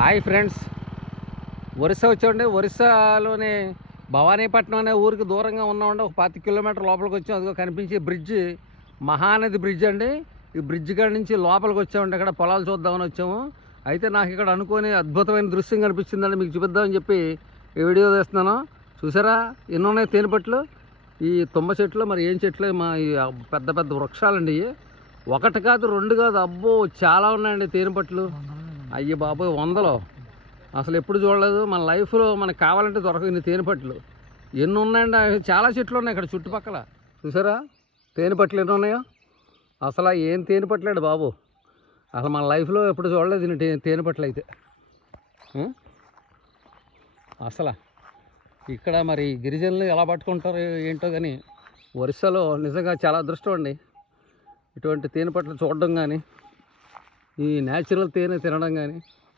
Hi friends, Orissa వచ్చామండి. ఒరిస్సాలోని భవానీపట్నం అనే ఊరికి దూరంగా ఉన్నామండి. ఒక 25 కిలోమీటర్ లోపలికి వచ్చాం. అదిగో కనిపించే బ్రిడ్జ్ మహానది బ్రిడ్జ్ అండి. ఈ బ్రిడ్జ్ కాడ నుంచి లోపలికి వచ్చామండి. ఇక్కడ పొలాలు చూద్దామని వచ్చాము. అయితే నాకు ఇక్కడ అనుకోని అద్భుతమైన దృశ్యం కనిపించిందండి. మీకు చూపిద్దామని చెప్పి ఈ వీడియో తీస్తున్నాను. చూసారా ఎన్ని ఉన్నాయి తేనెపట్లు. ఈ తుమ్మ చెట్లు మరి ఏం చెట్లు, మా ఈ పెద్ద పెద్ద వృక్షాలండి. ఇవి ఒకటి కాదు, రెండు కాదు, అబ్బో చాలా ఉన్నాయండి తేనెపట్లు. అయ్యి బాబోయ్, వందలు. అసలు ఎప్పుడు చూడలేదు మన లైఫ్లో. మనకు కావాలంటే దొరకవు ఇన్ని తేనెపట్లు. ఎన్ని ఉన్నాయండి, చాలా చెట్లు ఉన్నాయి ఇక్కడ చుట్టుపక్కల. చూసారా తేనెపట్లు ఎన్ని ఉన్నాయో. అసలు ఏం తేనెపట్లేడు బాబు. అసలు మన లైఫ్లో ఎప్పుడు చూడలేదు ఇన్ని తేనెపట్లు అయితే. అసలు ఇక్కడ మరి గిరిజనులు ఎలా పట్టుకుంటారు ఏంటో, కానీ ఒరిస్సాలో నిజంగా చాలా అదృష్టం అండి ఇటువంటి తేనెపట్లు చూడడం కానీ, ఈ న్యాచురల్ తేనె తినడం కానీ.